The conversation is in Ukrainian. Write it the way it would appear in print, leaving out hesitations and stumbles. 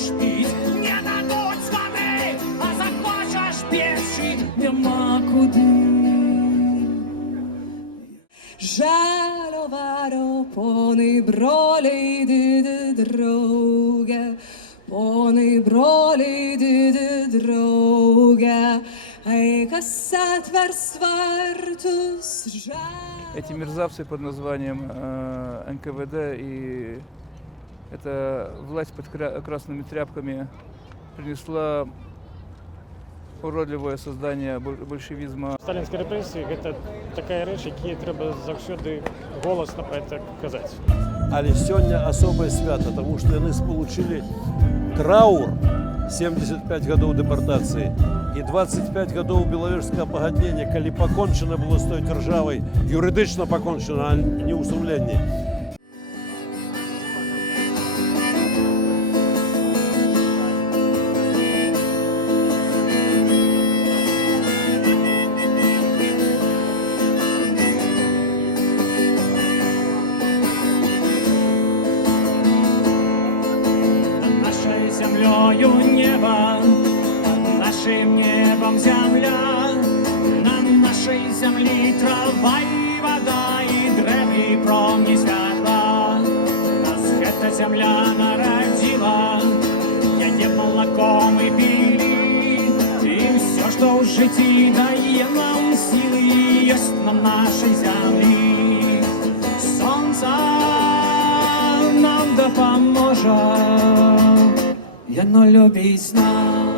захочеш піть, не дадуть з води, а захочеш печі, нема куди. Žalovaro poni broli dide droge, poni broli dide droge, ай касат варсвартус žal. Эти мерзавцы под названием НКВД и эта власть под красными тряпками принесла уродливое создание большевизма. Сталінські репресії – це така річ, яку треба завжди голосно про це казати. Але сьогодні особе свято, тому що вони отримали траур 75 років депортації і 25 років біловежського погоднення, коли покончено було з тою державою, юридично покончено, а не усумлення. Землею небо, над нашим небом земля, на нашей землі трава і вода, і древні промні святла. Нас эта земля народила, едем молоком и пили, и все, что в житті дає нам силы, есть на нашей землі. Сонце нам допоможе, я не любить знать.